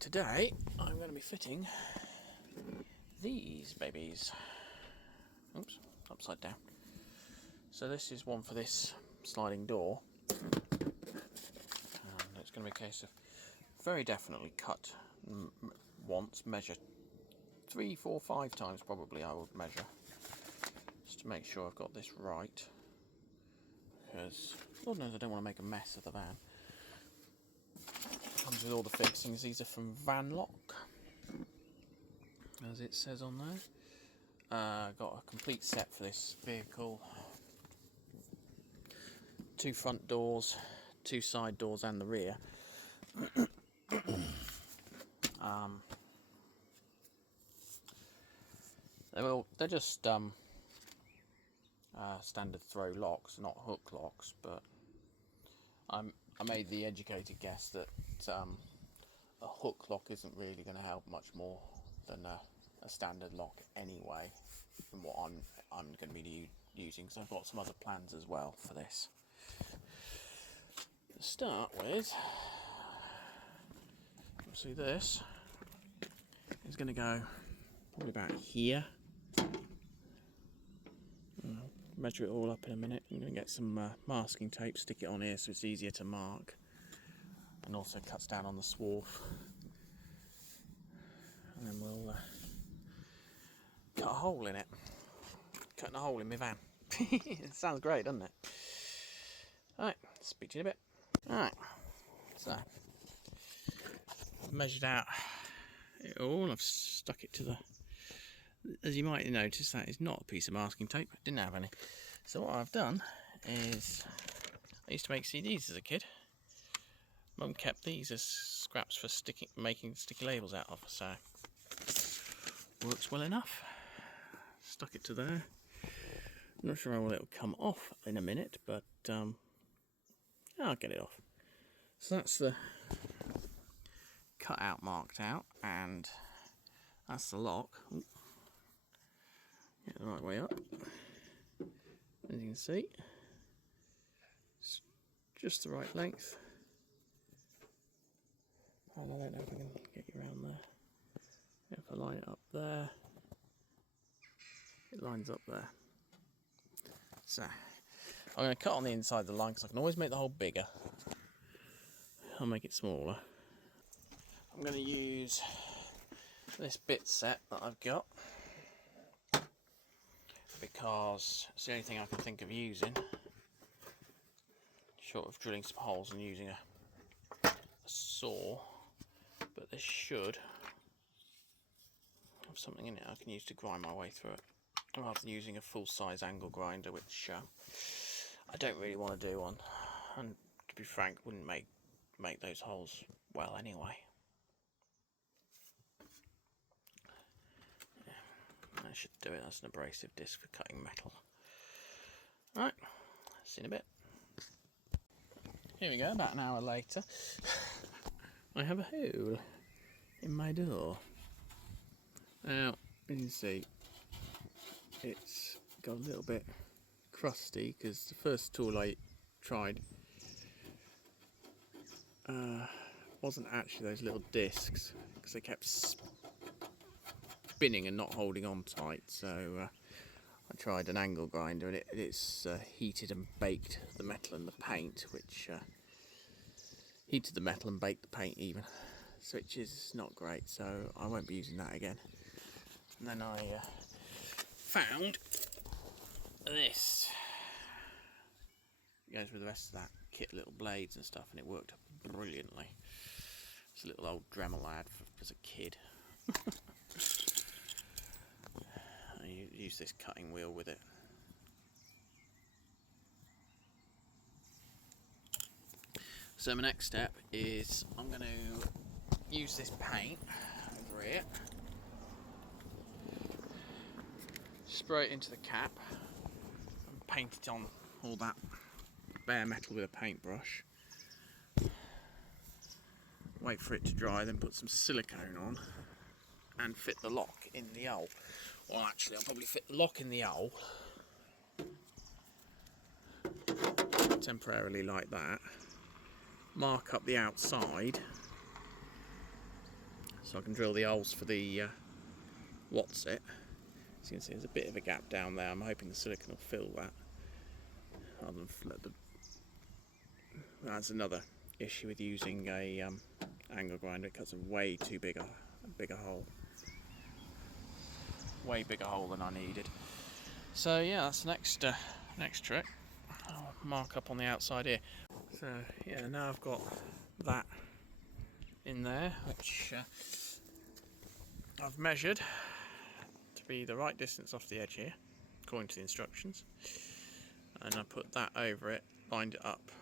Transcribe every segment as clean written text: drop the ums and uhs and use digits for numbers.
today I'm going to be fitting these babies. Oops, upside down. So this is one for this sliding door, and it's going to be a case of very definitely cut once, measure 3, 4, 5 times probably I would measure, just to make sure I've got this right, because Lord knows I don't want to make a mess of the van. Comes with all the fixings. These are from Vanlock, as it says on there. Got a complete set for this vehicle. 2 front doors, 2 side doors and the rear. They're just standard throw locks, not hook locks, but I made the educated guess that a hook lock isn't really going to help much more than a standard lock anyway, from what I'm going to be using, because I've got some other plans as well for this. To start with, obviously this is going to go probably about here. I'll measure it all up in a minute. I'm going to get some masking tape, stick it on here so it's easier to mark, and also cuts down on the swarf. And then we'll cut a hole in it. Cutting a hole in my van. It sounds great, doesn't it? Alright, speak to you in a bit. Alright, so I've measured out it all. I've stuck it to the... As you might notice, that is not a piece of masking tape. I didn't have any. So what I've done is... I used to make CDs as a kid. Mum kept these as scraps for making sticky labels out of, so works well enough. Stuck it to there. Not sure how well it'll come off in a minute, but I'll get it off. So that's the cut out, marked out, and that's the lock. Ooh. Get the right way up. As you can see, it's just the right length. And I don't know if I can get you around there. If I line it up there, it lines up there. So, I'm going to cut on the inside of the line because I can always make the hole bigger. I'll make it smaller. I'm going to use this bit set that I've got, because it's the only thing I can think of using, short of drilling some holes and using a saw. But this should have something in it I can use to grind my way through it, rather than using a full-size angle grinder, which I don't really want to do on, and to be frank, wouldn't make those holes well anyway. Yeah, that should do it. That's an abrasive disc for cutting metal. Alright, see you in a bit. Here we go, about an hour later. I have a hole in my door. Now, as you can see, it's got a little bit crusty because the first tool I tried wasn't actually those little discs, because they kept spinning and not holding on tight. So I tried an angle grinder, and it's heated and baked the metal and the paint, which heated the metal and baked the paint even, which is not great, so I won't be using that again. And then I found this. It goes with the rest of that kit, little blades and stuff, and it worked brilliantly. It's a little old Dremel I had as a kid. I use this cutting wheel with it. So my next step is I'm going to use this paint over here, spray it into the cap, and paint it on all that bare metal with a paintbrush. Wait for it to dry, then put some silicone on and fit the lock in the hole. Well, actually, I'll probably fit the lock in the hole temporarily like that. Mark up the outside so I can drill the holes for the what's it. As you can see, there's a bit of a gap down there. I'm hoping the silicon will fill that. Rather than that's another issue with using a angle grinder. It cuts a way too bigger hole. Way bigger hole than I needed. So yeah, that's the next trick. I'll mark up on the outside here. So yeah, now I've got that in there, which I've measured to be the right distance off the edge here, according to the instructions. And I put that over it, lined it up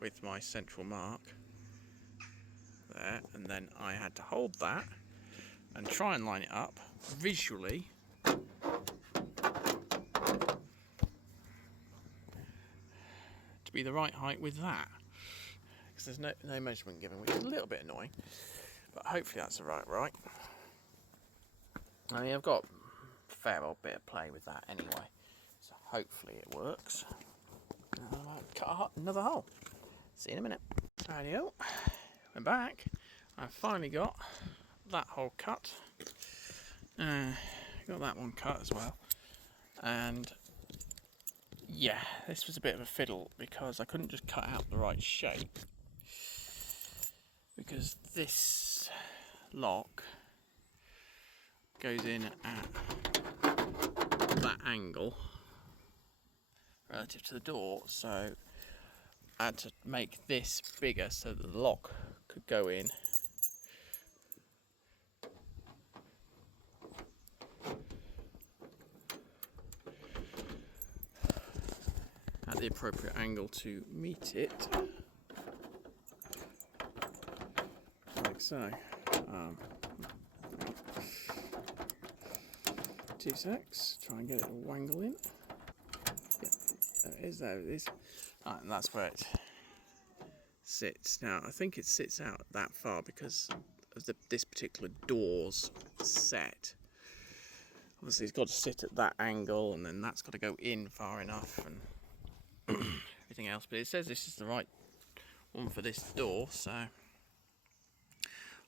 with my central mark there, and then I had to hold that and try and line it up visually to be the right height with that, because there's no measurement given, which is a little bit annoying, but hopefully that's the right. I mean, I've got a fair old bit of play with that anyway, so hopefully it works. I might cut another hole. See you in a minute. Rightio, we're back. I've finally got that hole cut. Got that one cut as well. And yeah, this was a bit of a fiddle because I couldn't just cut out the right shape, because this lock goes in at that angle relative to the door, so I had to make this bigger so that the lock could go in at the appropriate angle to meet it, like so. 2 secs, try and get it to wangle in. Yeah, there it is. Right, and that's where it sits. Now, I think it sits out that far because of this particular door's set. Obviously, it's got to sit at that angle, and then that's got to go in far enough, and everything else. But it says this is the right one for this door, so I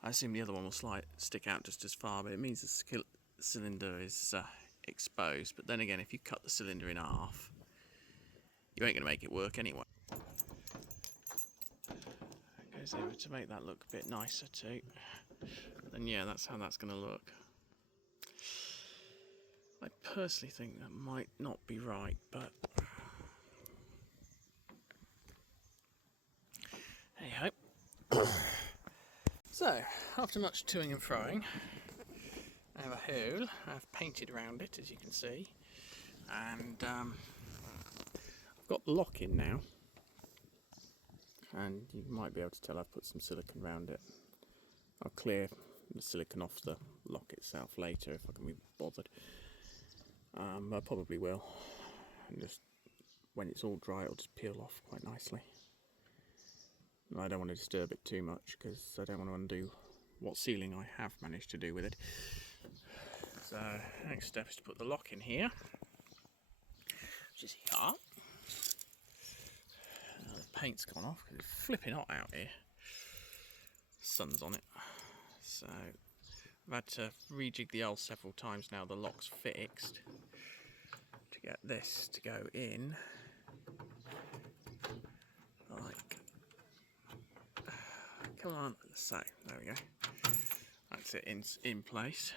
assume the other one will stick out just as far, but it means the cylinder is exposed. But then again, if you cut the cylinder in half, you ain't going to make it work anyway. It goes over to make that look a bit nicer too. And yeah, that's how that's going to look. I personally think that might not be right, but hey ho. So, after much toing and froing, I have a hole. I've painted around it, as you can see, and I've got the lock in now, and you might be able to tell I've put some silicone around it. I'll clear the silicone off the lock itself later if I can be bothered. I probably will, and just when it's all dry it'll just peel off quite nicely. And I don't want to disturb it too much because I don't want to undo what sealing I have managed to do with it. So next step is to put the lock in here, which is here. The paint's gone off because it's flipping hot out here. Sun's on it, so I've had to rejig the hull several times now. The lock's fixed to get this to go in like, come on, so there we go. That's it in place.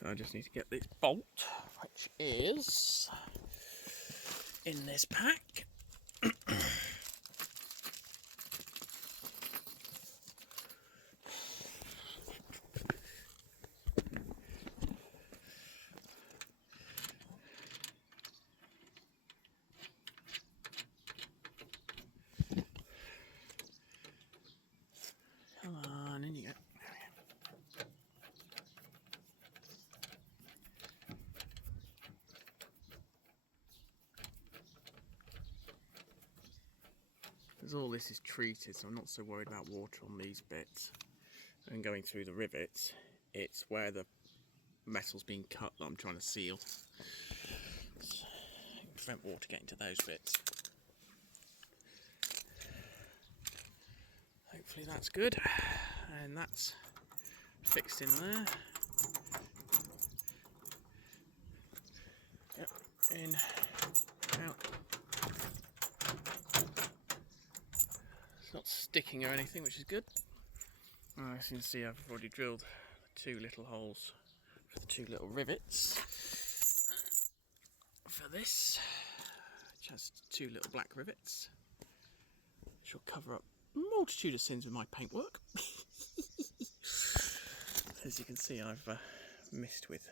So I just need to get this bolt, which is in this pack. Come on, in you go. Because all this is treated, so I'm not so worried about water on these bits. And going through the rivets, it's where the metal's being cut that I'm trying to seal. So, prevent water getting to those bits. hopefully that's good, and that's fixed in there. Yep, in, out. It's not sticking or anything, which is good. As you can see, I've already drilled the 2 little holes for the 2 little rivets for this, which has 2 little black rivets, which will cover up a multitude of sins with my paintwork. As you can see, I've missed with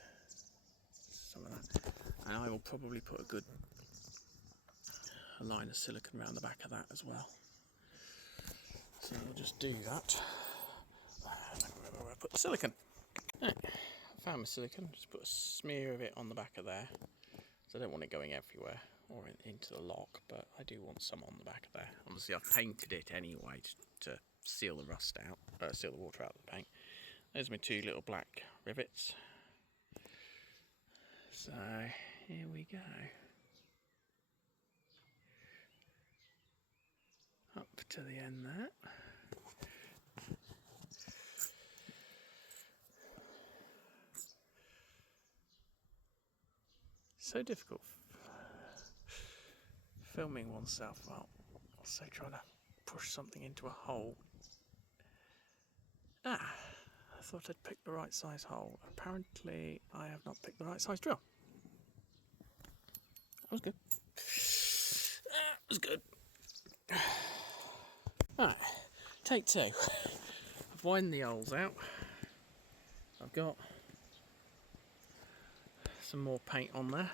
some of that, and I will probably put a line of silicone around the back of that as well. So I'll just do that. I don't remember where I put the silicone. Right, I found my silicone, just put a smear of it on the back of there. So I don't want it going everywhere or into the lock, but I do want some on the back of there. Obviously I've painted it anyway to seal the rust out, seal the water out of the paint. There's my 2 little black rivets. So here we go. Up to the end there. So difficult filming oneself while also trying to push something into a hole. I thought I'd picked the right size hole. Apparently I have not picked the right size drill. That was good. That was good. Alright, take 2. I've widened the holes out. I've got some more paint on there,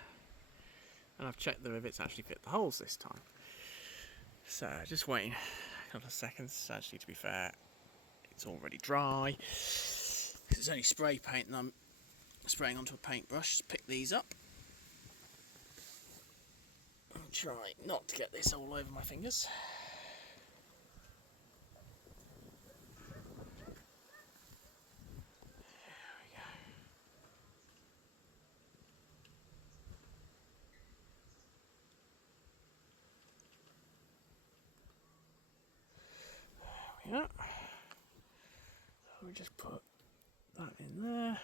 and I've checked the rivets actually fit the holes this time. So just waiting a couple of seconds. Actually, to be fair, it's already dry. It's only spray paint and I'm spraying onto a paintbrush. Just pick these up. I'll try not to get this all over my fingers. Yeah, we just put that in there,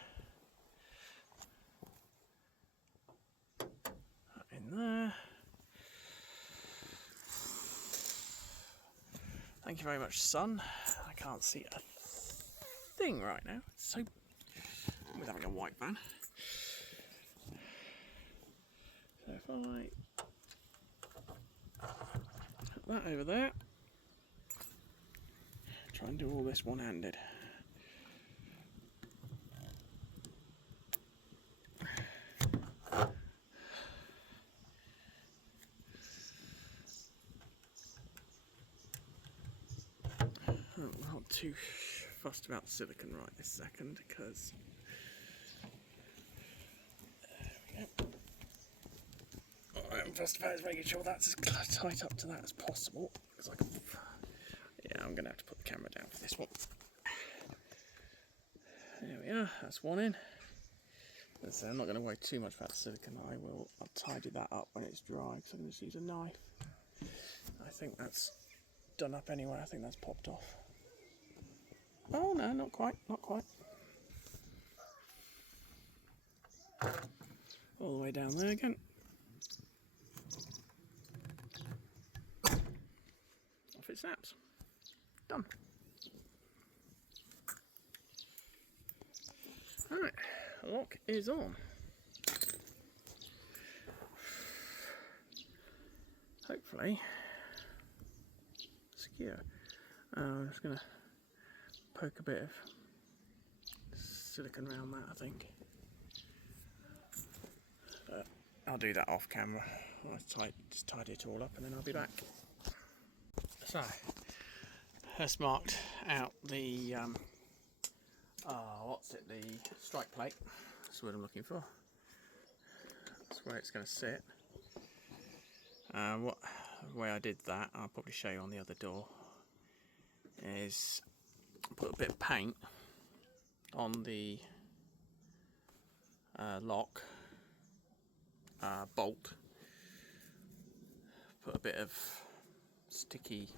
that in there. Thank you very much, sun. I can't see a thing right now. It's so with having a white van. So if I put that over there, try and do all this one-handed. I'm not too fussed about silicone right this second, because there we go. All I'm fussed about is making sure that's as tight up to that as possible, because I can. Yeah, I'm going to have to put the camera down for this one. There we are, that's one in. As I say, I'm not going to worry too much about the silicone. I'll tidy that up when it's dry, because I can just use a knife. I think that's done up anyway. I think that's popped off. Oh no, not quite, not quite. All the way down there again. Off it snaps. Done. Alright, lock is on. Hopefully secure. I'm just going to poke a bit of silicone around that, I think. I'll do that off camera. I'll just tidy it all up and then I'll be back. So, first marked out the the strike plate. That's what I'm looking for. That's where it's going to sit. The way I did that, I'll probably show you on the other door, is put a bit of paint on the lock bolt, put a bit of sticky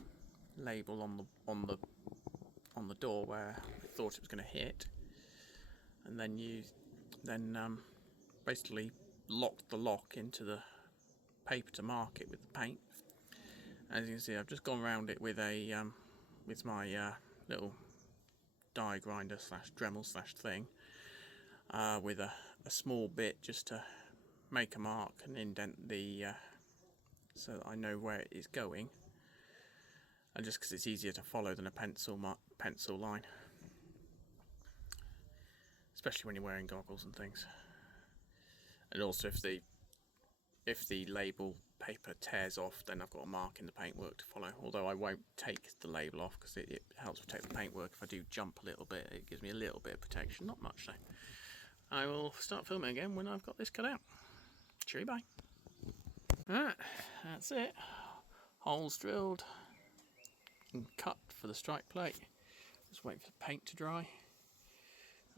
label on the door where I thought it was going to hit, and then basically locked the lock into the paper to mark it with the paint. As you can see, I've just gone around it with my little die grinder slash Dremel slash thing, with a small bit just to make a mark and indent the so that I know where it is going, and just because it's easier to follow than a pencil line, especially when you're wearing goggles and things. And also if the label paper tears off, then I've got a mark in the paintwork to follow, although I won't take the label off because it helps protect the paintwork. If I do jump a little bit, it gives me a little bit of protection, not much though. I will start filming again when I've got this cut out. Cheery bye. Alright, that's it. Holes drilled and cut for the strike plate. Just wait for the paint to dry.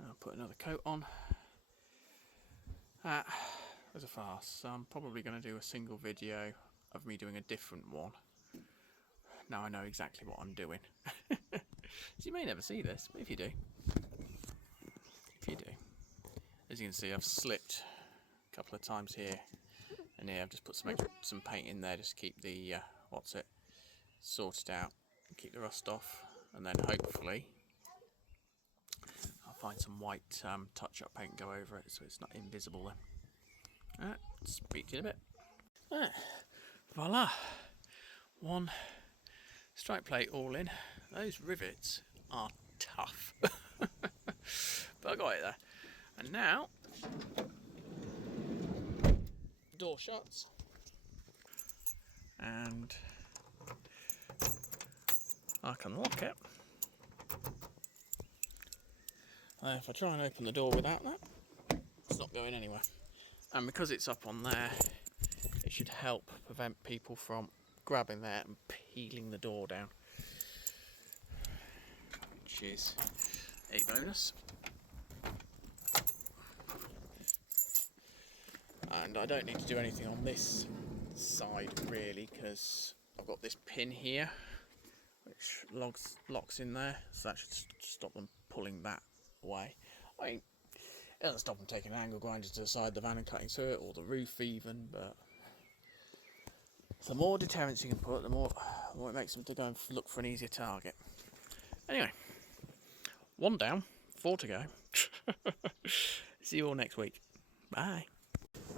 I'll put another coat on. That was a farce, so I'm probably going to do a single video of me doing a different one. Now I know exactly what I'm doing. So you may never see this, but if you do, as you can see, I've slipped a couple of times here and here. I've just put some paint in there just to keep the sorted out and keep the rust off, and then hopefully I'll find some white touch-up paint and go over it so it's not invisible then. Alright, speak to you in a bit. Alright, voila, one strike plate all in. Those rivets are tough, but I got it there. And now, door shuts, and I can lock it. If I try and open the door without that, it's not going anywhere. And because it's up on there, it should help prevent people from grabbing that and peeling the door down, which is a bonus. And I don't need to do anything on this side really, because I've got this pin here which locks in there, so that should stop them pulling that away. I mean, it doesn't stop them taking an angle grinder to the side of the van and cutting through it, or the roof even, but the more deterrents you can put, the more it makes them to go and look for an easier target. Anyway, 1 down, 4 to go. See you all next week. Bye.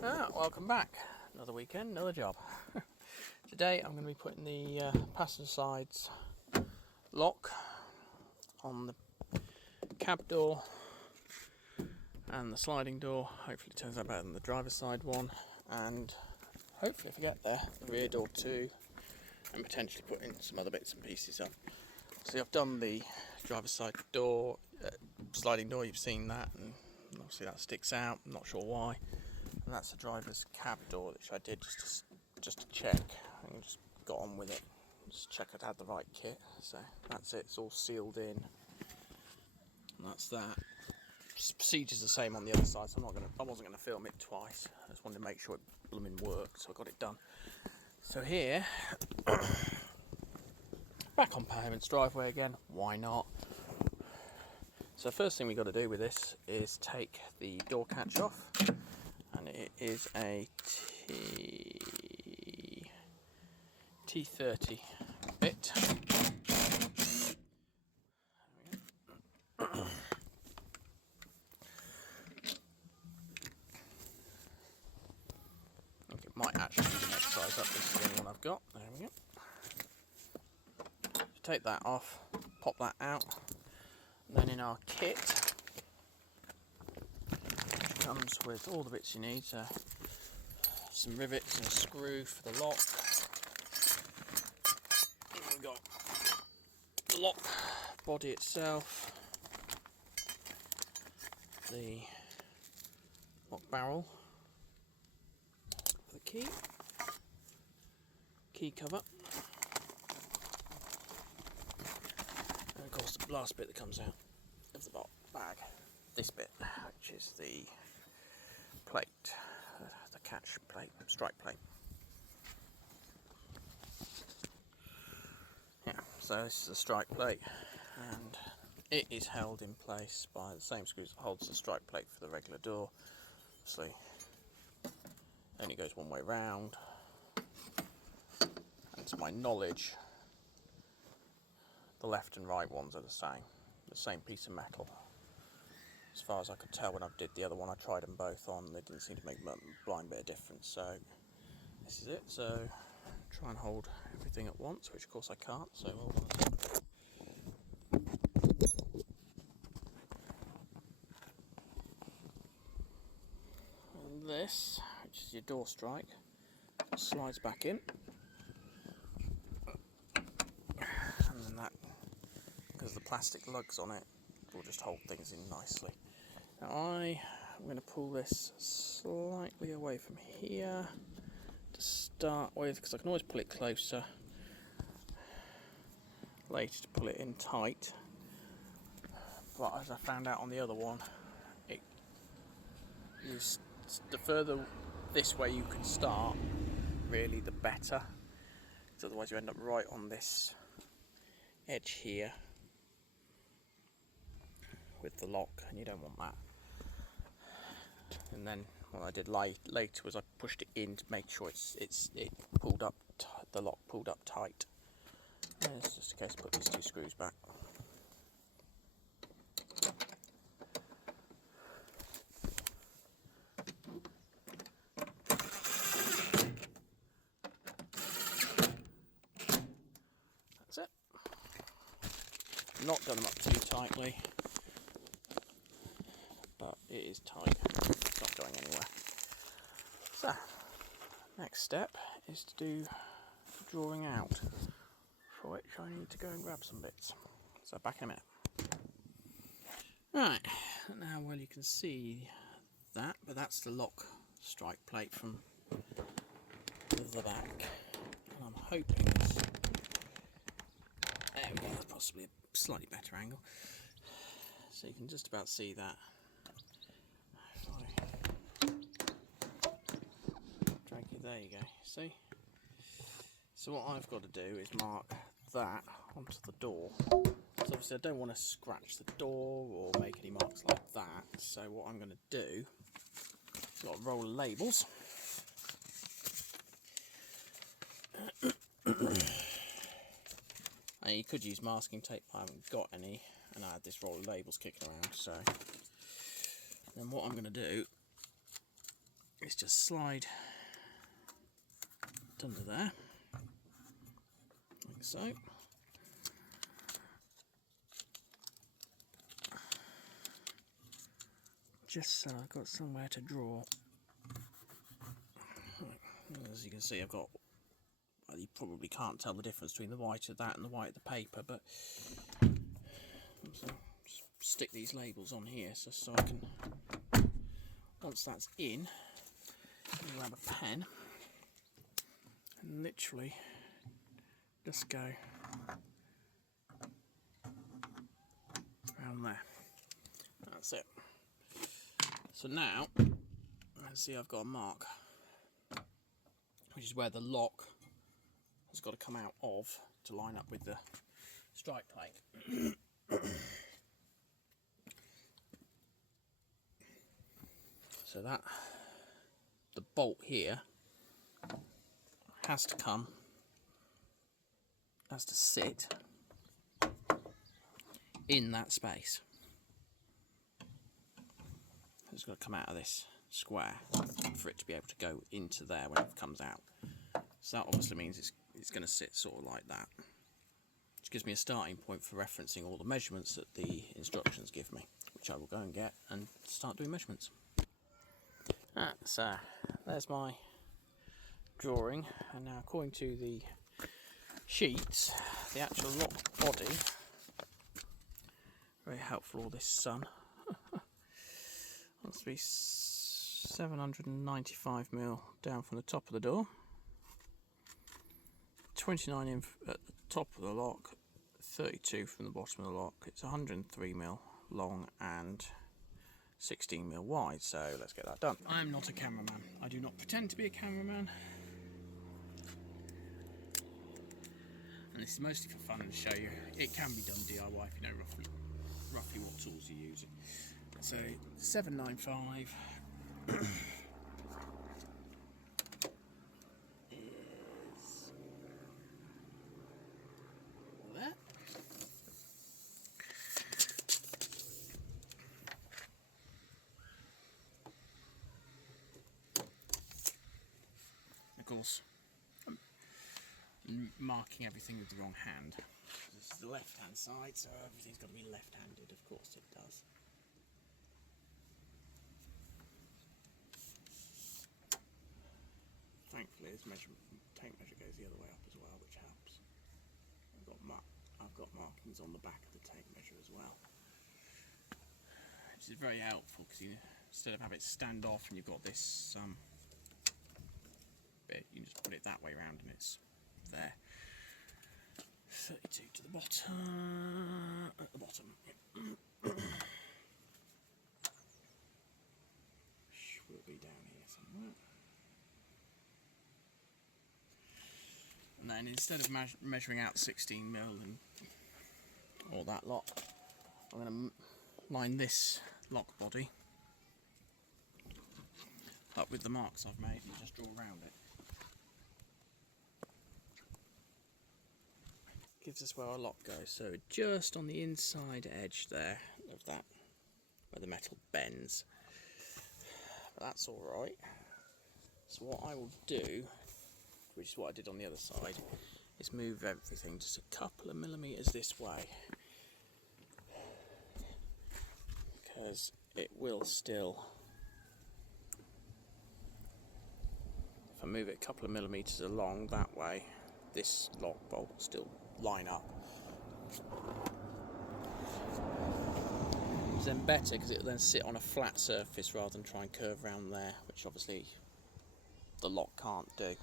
Welcome back. Another weekend, another job. Today I'm going to be putting the passenger side's lock on the cab door and the sliding door. Hopefully it turns out better than the driver's side one, and hopefully if I get there, the rear door too, and potentially put in some other bits and pieces up. See, I've done the driver's side door, sliding door, you've seen that, and obviously that sticks out, I'm not sure why. And that's the driver's cab door, which I did just to check, and just got on with it, just check I'd had the right kit. So that's it, it's all sealed in, and that's that. Procedure's the same on the other side, so I wasn't gonna film it twice. I just wanted to make sure it blooming worked, so I got it done. So here, back on Parliament's driveway again, why not? So first thing we got to do with this is take the door catch off, and it is a T30 bit. I think it might actually be the next size up. This is the only one I've got. There we go. Take that off, pop that out, and then in our kit comes with all the bits you need. So some rivets and a screw for the lock. And we've got the lock body itself, the lock barrel for the key cover, and of course the last bit that comes out of the bag, this bit, which is the plate, the catch plate, strike plate. Yeah, so this is the strike plate, and it is held in place by the same screws that holds the strike plate for the regular door. Obviously, only goes one way round, and to my knowledge, the left and right ones are the same piece of metal. As far as I could tell when I did the other one, I tried them both on, they didn't seem to make a blind bit of difference, so this is it. So try and hold everything at once, which of course I can't, so hold on a second. And this, which is your door strike, slides back in, and then that, because the plastic lugs on it, will just hold things in nicely. Now I'm going to pull this slightly away from here to start with, because I can always pull it closer later to pull it in tight. But as I found out on the other one, the further this way you can start, really the better, because otherwise you end up right on this edge here with the lock, and you don't want that. And then what I did later was I pushed it in to make sure it pulled up, the lock pulled up tight. And it's just a case of put these two screws back. That's it. Not done them up too tightly, but it is tight. It's not going anywhere. So, next step is to do drawing out, for which I need to go and grab some bits. So back in a minute. Right, now well you can see that, but that's the lock strike plate from the back. And I'm hoping it's, there we go, that's possibly a slightly better angle. So you can just about see that. Drag it, there you go, see? So what I've got to do is mark that onto the door. So obviously I don't want to scratch the door or make any marks like that. So what I'm going to do, I've got a roll of labels. And you could use masking tape, I haven't got any, and I had this roll of labels kicking around. So then what I'm going to do is just slide it under there, like so. Just so I've got somewhere to draw. As you can see, I've got, well, you probably can't tell the difference between the white of that and the white of the paper, but so just stick these labels on here so I can, once that's in, grab a pen and literally just go around there. That's it. So now, let's see, I've got a mark, which is where the lock has got to come out of to line up with the strike plate. So that, the bolt here has to sit in that space. It's got to come out of this square for it to be able to go into there when it comes out. So that obviously means it's going to sit sort of like that, which gives me a starting point for referencing all the measurements that the instructions give me, which I will go and get and start doing measurements. So there's my drawing, and now according to the sheets, the actual lock body, very helpful, all this sun, wants to be 795mm down from the top of the door, 29 in at the top of the lock, 32 from the bottom of the lock. It's 103mm long and 16mm wide, so let's get that done. I'm not a cameraman. I do not pretend to be a cameraman. And this is mostly for fun and to show you it can be done DIY if you know roughly tools you're using. So 795 is that. Of course, I'm marking everything with the wrong hand. This is the left-hand side, so everything's got to be left-handed. Of course it does. Thankfully, this tape measure goes the other way up as well, which helps. I've got markings on the back of the tape measure as well, which is very helpful because instead of having it stand off and you've got this bit, you can just put it that way around and it's there. 32 to the bottom. At the bottom. Will be down here somewhere. And then instead of measuring out 16mm and all that lot, I'm going to line this lock body up with the marks I've made and just draw around it. Gives us where our lock goes, so just on the inside edge there of that, where the metal bends. But that's alright. So what I will do, which is what I did on the other side, is move everything just a couple of millimetres this way, because it will still, if I move it a couple of millimetres along that way, this lock bolt will still line up. It's then better because it will then sit on a flat surface rather than try and curve around there, which obviously the lock can't do.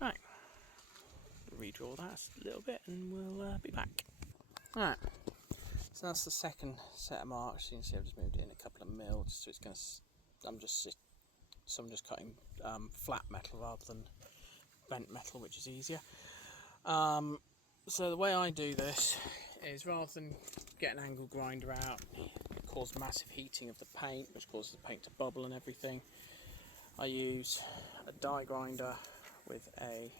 Right, redraw that a little bit and we'll be back. Right, so that's the second set of marks. You can see I've just moved it in a couple of mil, so it's going to. I'm just cutting flat metal rather than bent metal, which is easier. So the way I do this is, rather than get an angle grinder out, cause massive heating of the paint, which causes the paint to bubble and everything, I use a die grinder with a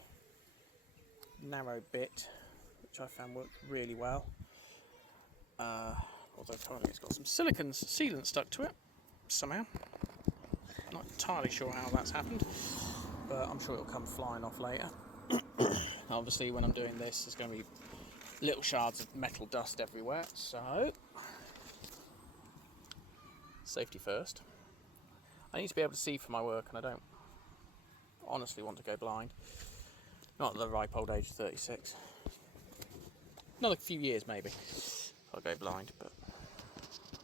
narrow bit, which I found works really well. Although currently it's got some sealant stuck to it somehow. Not entirely sure how that's happened, but I'm sure it'll come flying off later. Obviously when I'm doing this, there's going to be little shards of metal dust everywhere, so safety first. I need to be able to see for my work, and I don't honestly want to go blind. Not at the ripe old age of 36. Another few years maybe I'll go blind, but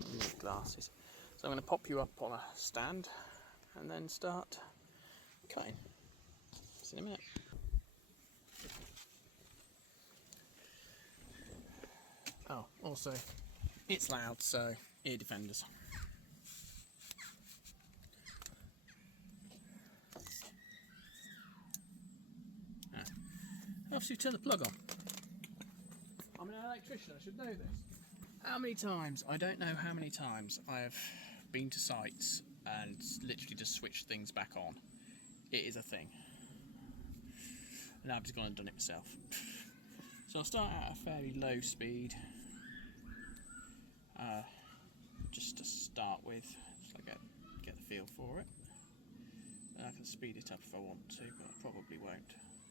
I need glasses. So I'm going to pop you up on a stand and then start cutting. See you in a minute. Oh, also, it's loud, so ear defenders. Obviously, turn the plug on. I'm an electrician, I should know this. How many times, I don't know how many times I have been to sites and literally just switched things back on. It is a thing. And I've just gone and done it myself. So I'll start at a fairly low speed, just to start with, so I get the feel for it. And I can speed it up if I want to, but I probably won't.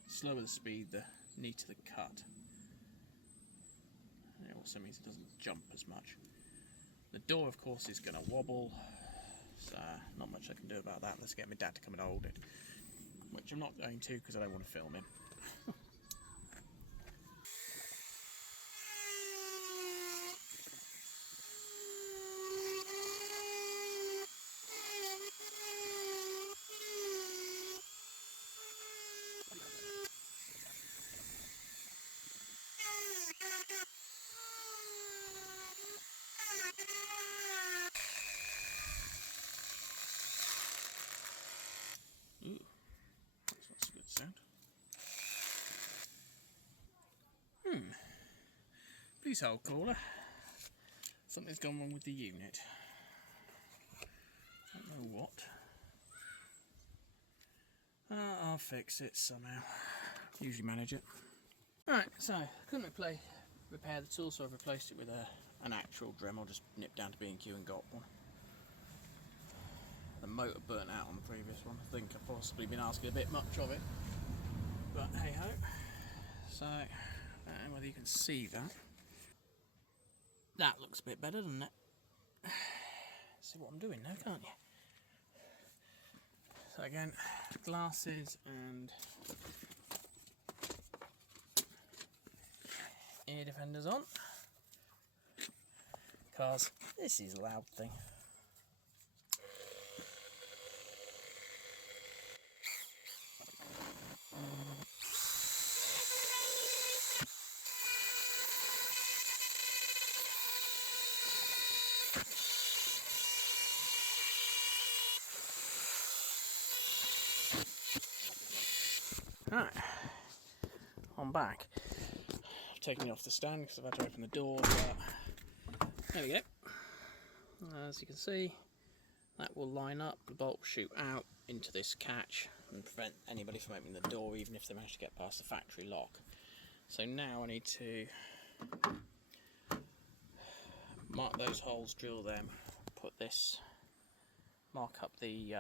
The slower the speed, the neater the cut. And it also means it doesn't jump as much. The door, of course, is going to wobble, so not much I can do about that. Let's get my dad to come and hold it, which I'm not going to because I don't want to film him. Ooh, that's a good sound. squeeze hole cooler. Something's gone wrong with the unit. Don't know what. I'll fix it somehow. Usually manage it. Alright, so couldn't repair the tool, so I've replaced it with an actual Dremel. Just nipped down to B&Q and got one. The motor burnt out on the previous one. I think I've possibly been asking a bit much of it, but hey ho. So I don't know whether you can see that. That looks a bit better, doesn't it? See what I'm doing now, can't you? So again, glasses and ear defenders on, because this is a loud thing. Right, I'm back. I've taken it off the stand because I've had to open the door, but there we go. As you can see, that will line up, the bolt will shoot out into this catch and prevent anybody from opening the door, even if they manage to get past the factory lock. So now I need to mark those holes, drill them, put this, mark up the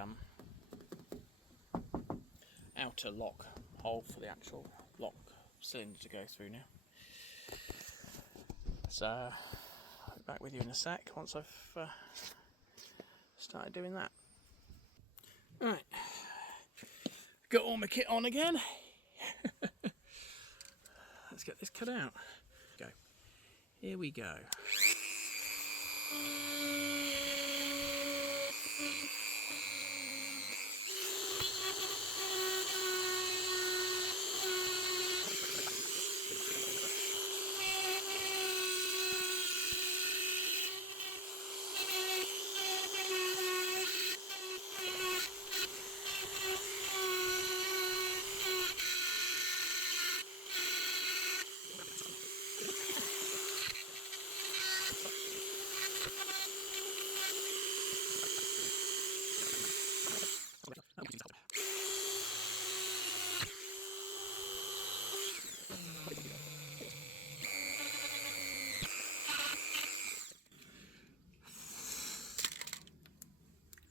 outer lock hole for the actual lock cylinder to go through now. So I'll be back with you in a sec once I've started doing that. Right, got all my kit on again. Let's get this cut out. Go. Here we go.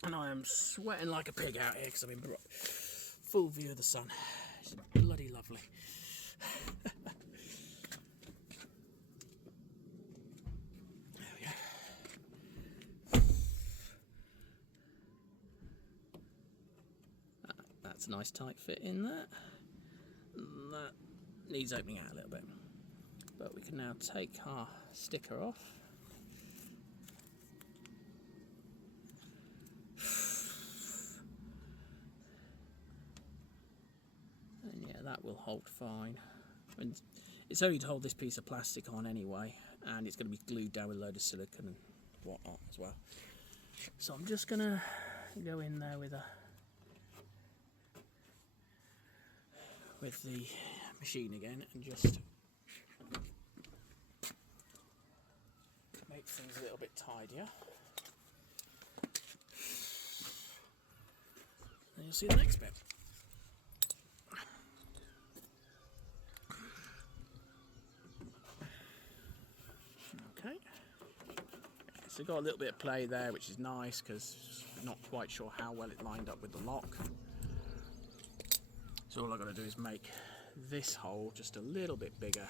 And I am sweating like a pig out here because I'm in full view of the sun. It's bloody lovely. There we go. That's a nice tight fit in there. That needs opening out a little bit. But we can now take our sticker off. That will hold fine. And it's only to hold this piece of plastic on anyway, and it's going to be glued down with a load of silicone and whatnot as well. So I'm just going to go in there with the machine again and just make things a little bit tidier. And you'll see the next bit. Okay, so got a little bit of play there, which is nice because I'm not quite sure how well it lined up with the lock. So all I've got to do is make this hole just a little bit bigger.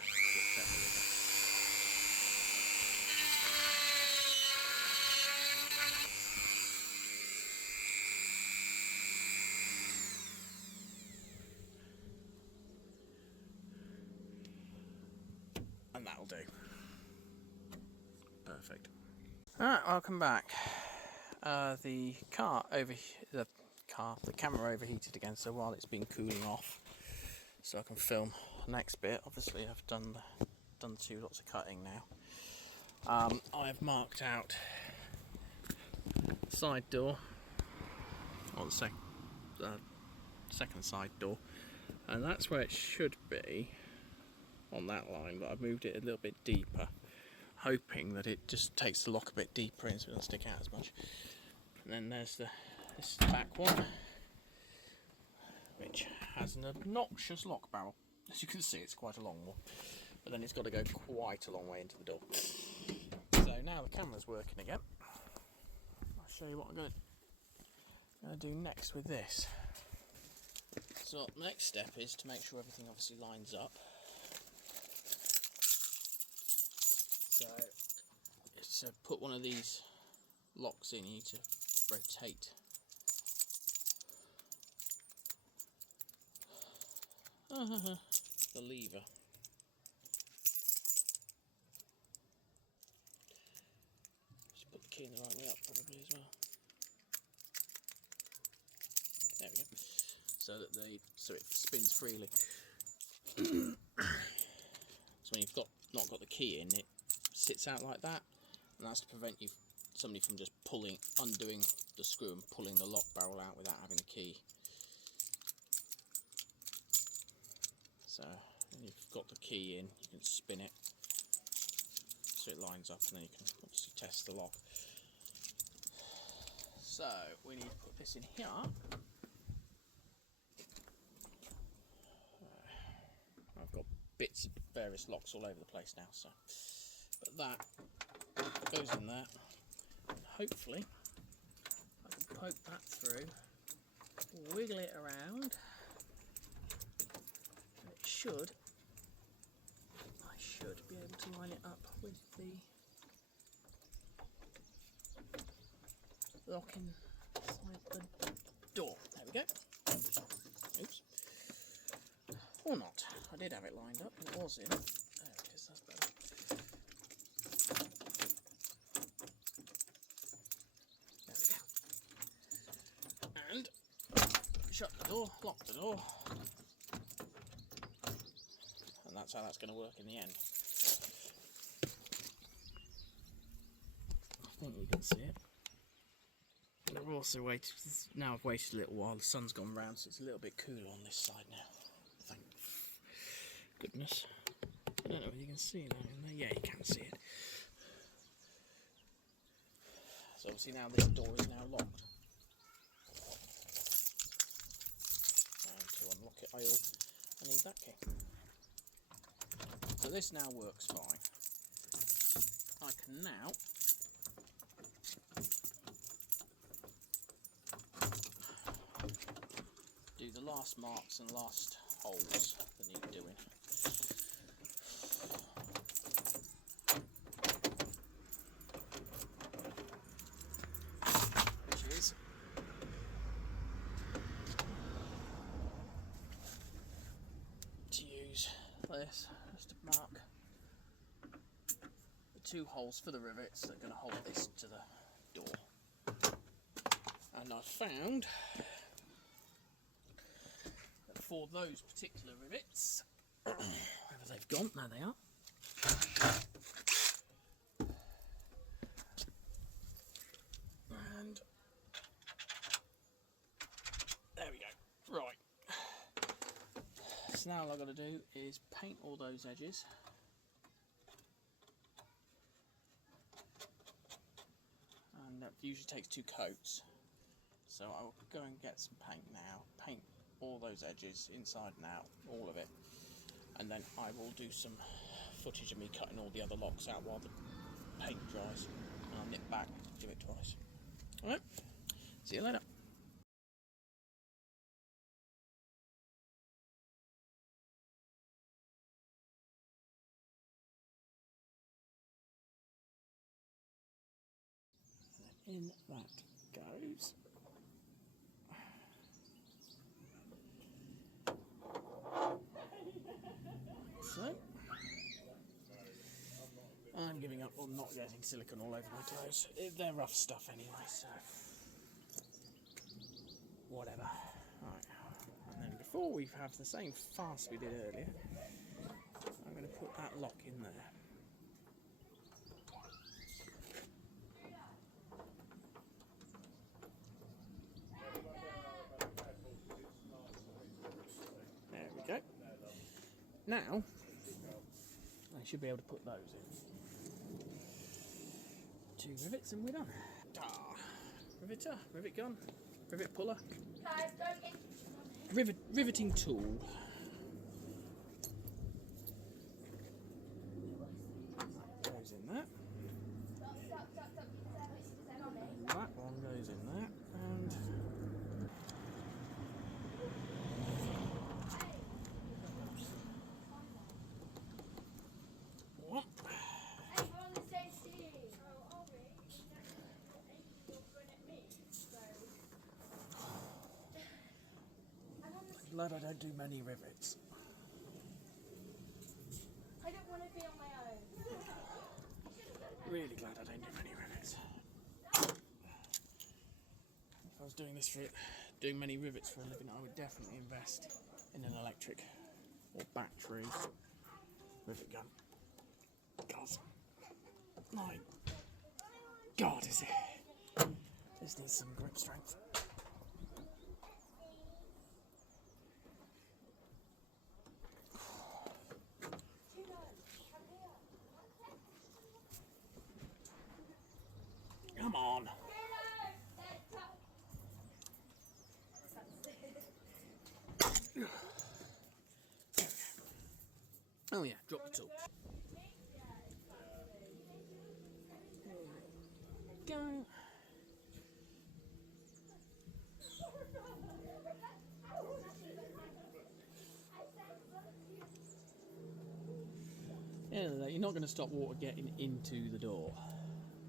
And that'll do. Perfect. Alright, welcome back. The camera overheated again, so while it's been cooling off, so I can film the next bit. Obviously, I've done two lots of cutting now. I've marked out the side door, or the second side door, and that's where it should be on that line, but I've moved it a little bit deeper hoping that it just takes the lock a bit deeper in so it doesn't stick out as much. And then there's this is the back one, which has an obnoxious lock barrel. As you can see, it's quite a long one, but then it's got to go quite a long way into the door. So now the camera's working again. I'll show you what I'm going to do next with this. So the next step is to make sure everything obviously lines up. So to put one of these locks in, you need to rotate the lever. Just put the key in the right way up probably as well. There we go. So that it spins freely. So when you've not got the key in, it sits out like that, and that's to prevent somebody from just undoing the screw and pulling the lock barrel out without having the key. So when you've got the key in, you can spin it so it lines up, and then you can obviously test the lock. So we need to put this in here. I've got bits of various locks all over the place now, so but that goes in there, and hopefully I can poke that through, wiggle it around, and I should be able to line it up with the lock inside the door. There we go. Oops. Or not. I did have it lined up and it was in. There it is, that's better. There we go. And shut the door, lock the door. And that's how that's going to work in the end. I think you can see it. And I've also waited, now I've waited a little while, the sun's gone round, so it's a little bit cooler on this side now. Thank goodness. I don't know if you can see that in there. Yeah, you can see it. So obviously now this door is now locked. And to unlock it, I need that key. So this now works fine. I can now do the last marks and last holes that need doing. Which is to use this just to mark the 2 holes for the rivets that are going to hold this to the door. And I found for those particular rivets, wherever they've gone, there they are. And there we go. Right. So now all I've got to do is paint all those edges. And that usually takes 2 coats. So I'll go and get some paint now, paint all those edges, inside and out, all of it, and then I will do some footage of me cutting all the other locks out while the paint dries, and I'll nip back, give it twice. Alright, see you later. In that goes. So, I'm giving up on not getting silicone all over my clothes. They're rough stuff anyway, so whatever. Right, and then before we have the same farce we did earlier, I'm going to put that lock in there. There we go. Now, I should be able to put those in. 2 rivets and we're done. Riveter, rivet gun, rivet puller, Guys, don't get riveting tool. Goes in there. Stop. That one goes in there, and one. Hey, we're on the same team. Glad I don't do many rivets. I don't want to be on my own. Really glad I don't do many rivets. If I was doing many rivets for a living, I would definitely invest in an electric or battery rivet gun. God, my God, is it? This needs some grip strength. Come on. Oh yeah, drop the tool. Go. Yeah, you're not going to stop water getting into the door.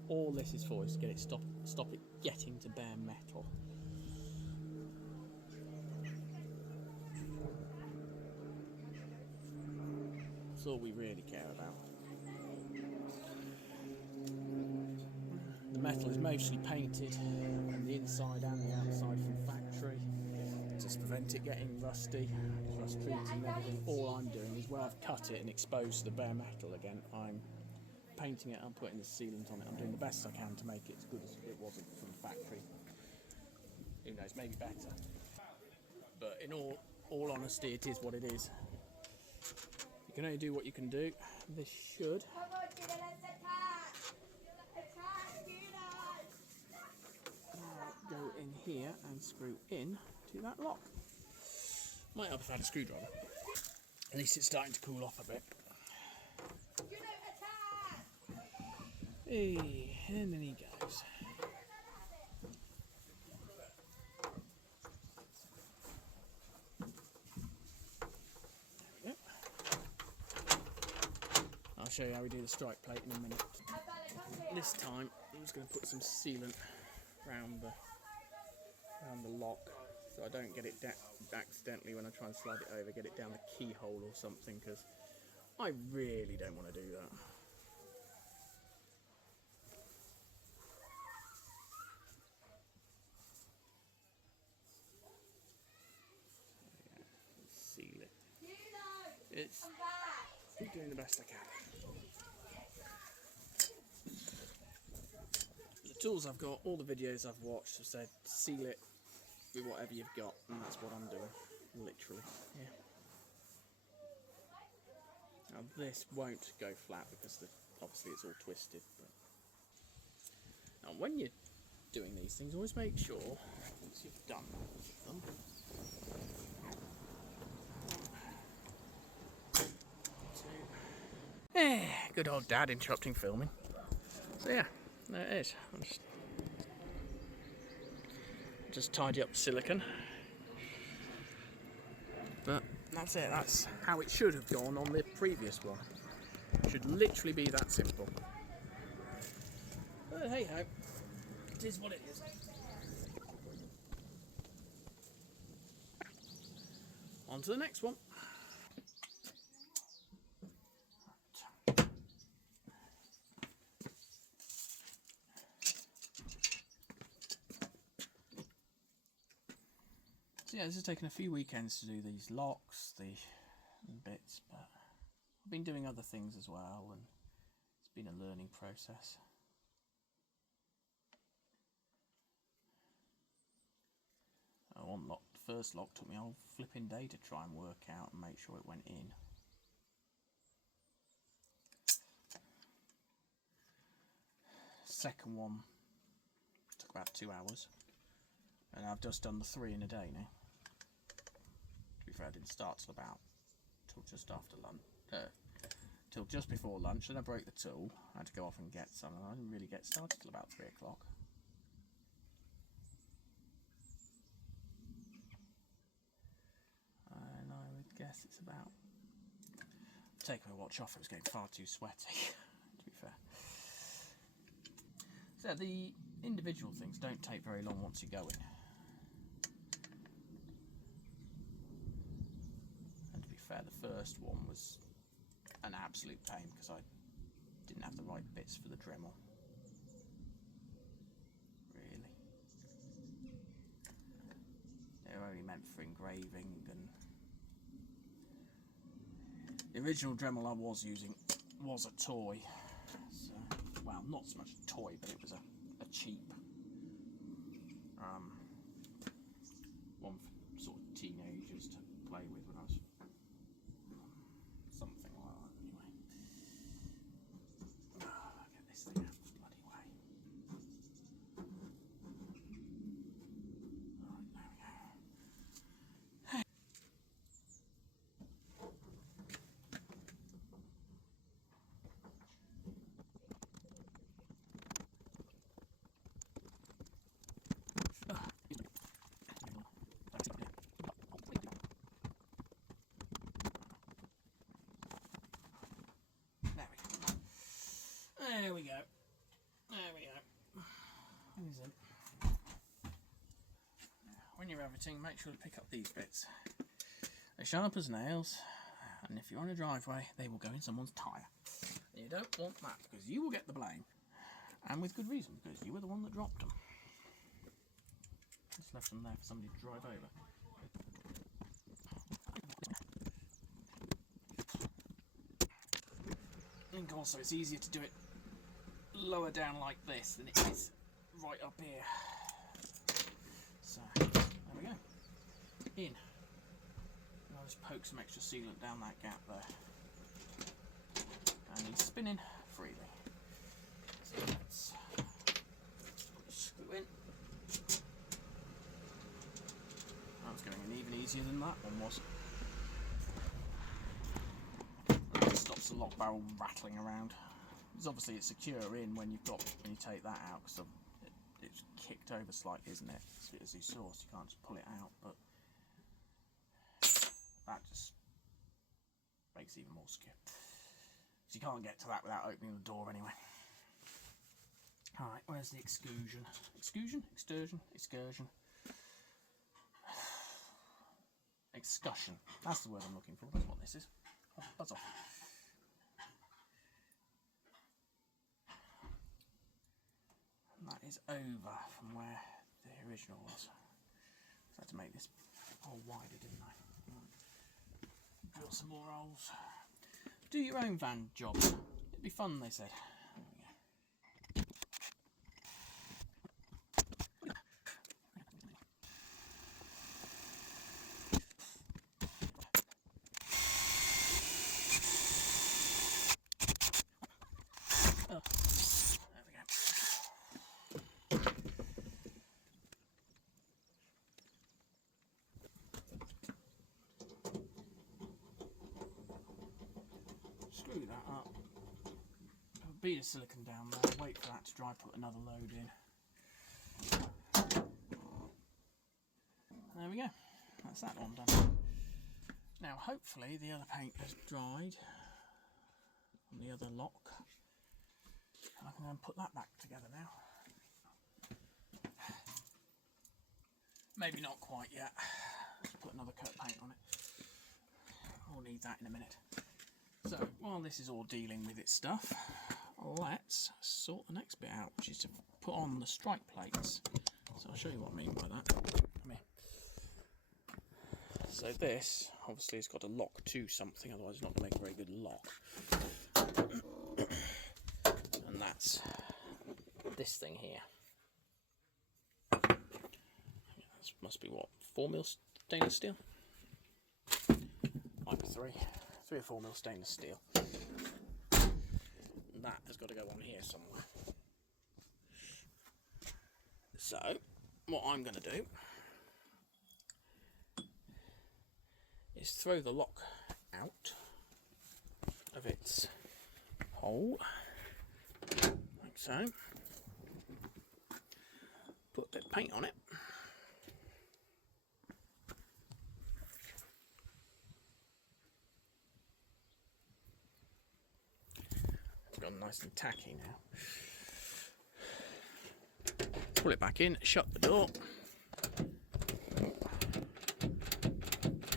All this is for is to get it stop it getting to bare metal. That's all we really care about. The metal is mostly painted on the inside and the outside from factory, just prevent it getting rusty, rust treated and everything. All I'm doing is where I've cut it and exposed the bare metal again, I'm painting it, I'm putting the sealant on it, I'm doing the best I can to make it as good as it was from the factory. Who knows, maybe better. But in all honesty, it is what it is. You can only do what you can do. This should go in here and screw in to that lock. Might help if I had a screwdriver. At least it's starting to cool off a bit. Hey, and then he goes. There we go. I'll show you how we do the strike plate in a minute. This time I'm just going to put some sealant around the lock so I don't get it accidentally when I try and slide it over, get it down the keyhole or something, because I really don't want to do that. Seal it. It's doing the best I can. The tools I've got, all the videos I've watched have said seal it with whatever you've got, and that's what I'm doing, literally. Yeah. Now this won't go flat because obviously it's all twisted. But now when you're doing these things, always make sure once you've done them. Good old Dad interrupting filming. So yeah, there it is. I'll just tidy up the silicone. But that's it, that's how it should have gone on the previous one. It should literally be that simple. But hey ho, it is what it is. On to the next one. So yeah, this has taken a few weekends to do these locks, the bits, but I've been doing other things as well, and it's been a learning process. One lock, the first lock took me a whole flipping day to try and work out and make sure it went in. second one took about 2 hours, and I've just done the 3 in a day now. To be fair, I didn't start till just after lunch, till just before lunch. Then I broke the tool. I had to go off and get some, and I didn't really get started till about 3 o'clock. And I would guess it's about. Taking my watch off, it was getting far too sweaty. To be fair. So the individual things don't take very long once you go in. And to be fair, the first one was an absolute pain because I didn't have the right bits for the Dremel. Really. They were only meant for engraving, and the original Dremel I was using was a toy. So, well, not so much a toy, but it was a cheap one for sort of teenagers to play with when I was something like that. Anyway, get this thing out of the bloody way. Right, there we go. There we go. There we go. He's in. When you're riveting, make sure to pick up these bits. They're sharp as nails, and if you're on a driveway, they will go in someone's tyre. And you don't want that, because you will get the blame. And with good reason, because you were the one that dropped them. Just left them there for somebody to drive over. I think also it's easier to do it lower down like this than it is right up here. So, there we go. In. And I'll just poke some extra sealant down that gap there. And he's spinning freely. So let's put the screw in. That's going in even easier than that one was. That stops the lock barrel rattling around. Because obviously it's secure in when you take that out, because it's kicked over slightly, isn't it? As you saw, so you can't just pull it out, but that just makes it even more secure. So you can't get to that without opening the door anyway. Alright, where's the excursion? Excursion? Excursion? Excursion? Excursion. That's the word I'm looking for. That's what this is. Oh, buzz off. And that is over from where the original was. So I had to make this hole wider, didn't I? Right. Drill some more holes. Do your own van job. It'd be fun, they said. Screw that up. Put a bead of silicone down there, wait for that to dry, put another load in. There we go. That's that one done. Now hopefully the other paint has dried on the other lock. I can then put that back together now. Maybe not quite yet. Let's put another coat of paint on it. I'll need that in a minute. So, while this is all dealing with its stuff, let's sort the next bit out, which is to put on the strike plates. So I'll show you what I mean by that. Come here. So this, obviously, has got a lock to something, otherwise it's not going to make a very good lock. And that's this thing here. This must be what, 4mm stainless steel? Might be 3 or 4mm stainless steel. And that has got to go on here somewhere. So, what I'm going to do is throw the lock out of its hole, like so. Put a bit of paint on it. It's gone nice and tacky now. Pull it back in, shut the door.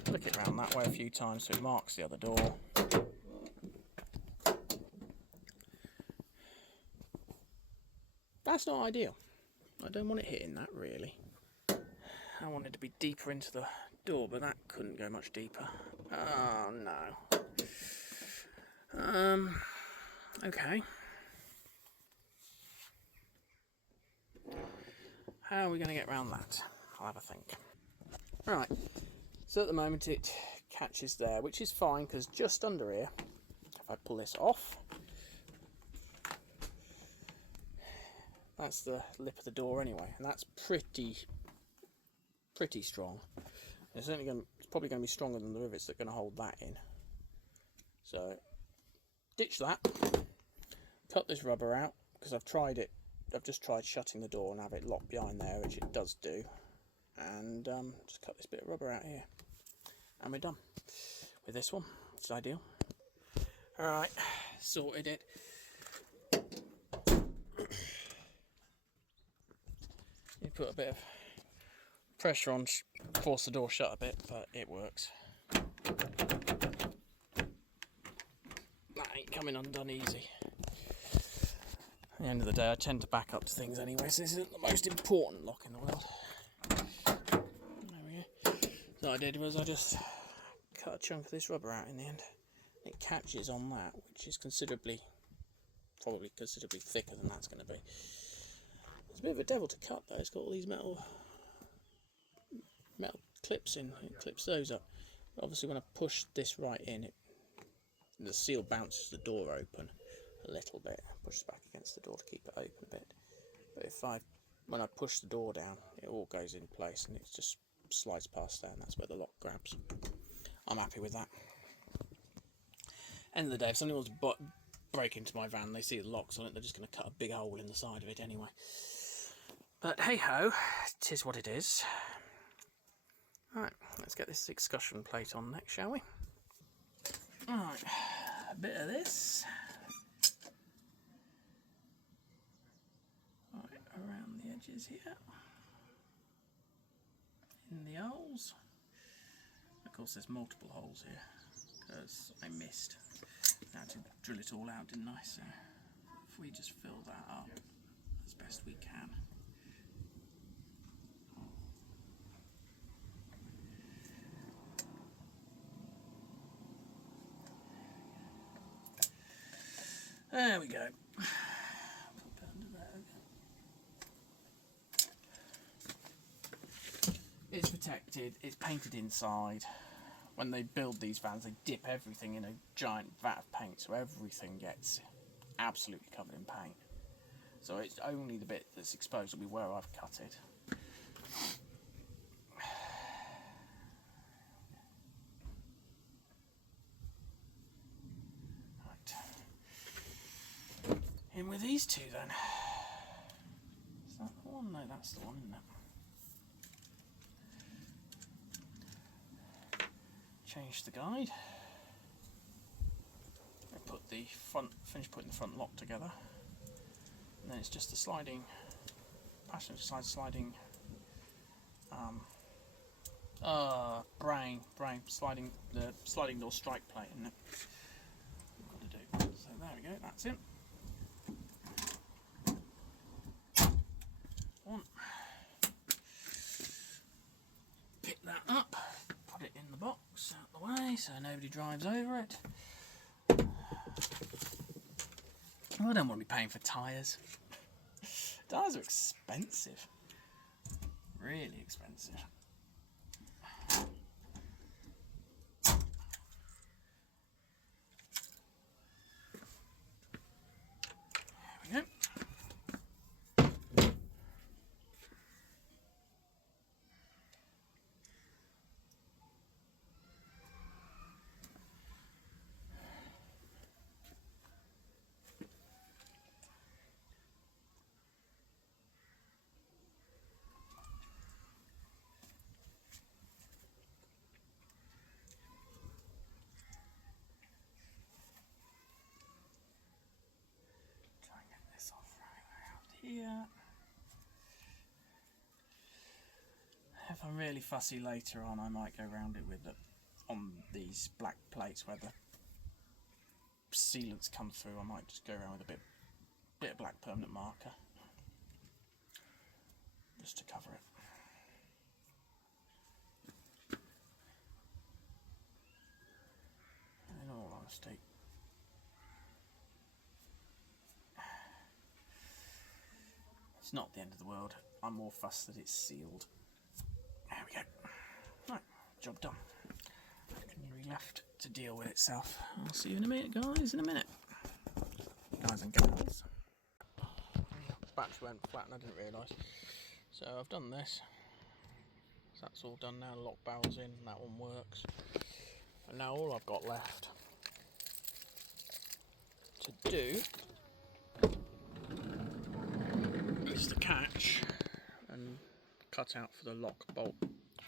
Flick it around that way a few times so it marks the other door. That's not ideal. I don't want it hitting that really. I want it to be deeper into the door, but that couldn't go much deeper. Oh no. Okay. How are we going to get around that? I'll have a think. Right, so at the moment it catches there, which is fine because just under here, if I pull this off, that's the lip of the door anyway, and that's pretty strong. It's probably going to be stronger than the rivets that are going to hold that in. So ditch that, cut this rubber out because I've just tried shutting the door and have it locked behind there, which it does do, and just cut this bit of rubber out here, and we're done with this one, which is ideal. Alright, sorted it. You put a bit of pressure on, force the door shut a bit, but it works. That ain't coming undone easy. At the end of the day, I tend to back up to things anyway, so this isn't the most important lock in the world. There we go. So what I did was I just cut a chunk of this rubber out in the end. It catches on that, which is probably considerably thicker than that's going to be. It's a bit of a devil to cut though. It's got all these metal clips in. It clips those up. But obviously when I push this right in, the seal bounces the door open a little bit, pushes back against the door to keep it open a bit. But when I push the door down, it all goes in place and it just slides past there, and that's where the lock grabs. I'm happy with that. End of the day, if somebody wants to break into my van, they see the locks on it, they're just going to cut a big hole in the side of it anyway. But hey ho, 'tis what it is. Right, let's get this excursion plate on next, shall we? Alright, a bit of this. Right, around the edges here. In the holes. Of course there's multiple holes here, because I missed. I had to drill it all out, didn't I? So if we just fill that up as best we can. There we go. Put that under there again. It's protected, it's painted inside. When they build these vans, they dip everything in a giant vat of paint, so everything gets absolutely covered in paint. So it's only the bit that's exposed will be where I've cut it. Right. In with these two then. Is that the one? No, that's the one, isn't it? Change the guide. I finish putting the front lock together, and then it's just the passenger side sliding the sliding door strike plate, isn't it? Got to do. So there we go. That's it. One. Pick that up. Put it in the box out the way so nobody drives over it. I don't want to be paying for tyres. Tyres are expensive. Really expensive. There we go. here. If I'm really fussy later on, I might go around it with on these black plates where the sealants come through. I might just go around with a bit of black permanent marker just to cover it. In all honesty, it's not the end of the world. I'm more fussed that it's sealed. There we go. Right, job done. Can left to deal with itself. I'll see you in a minute, guys. In a minute, guys and gals. Battery went flat and I didn't realise. So I've done this. So that's all done now. Lock barrel's in. That one works. And now all I've got left to do is to catch and cut out for the lock bolt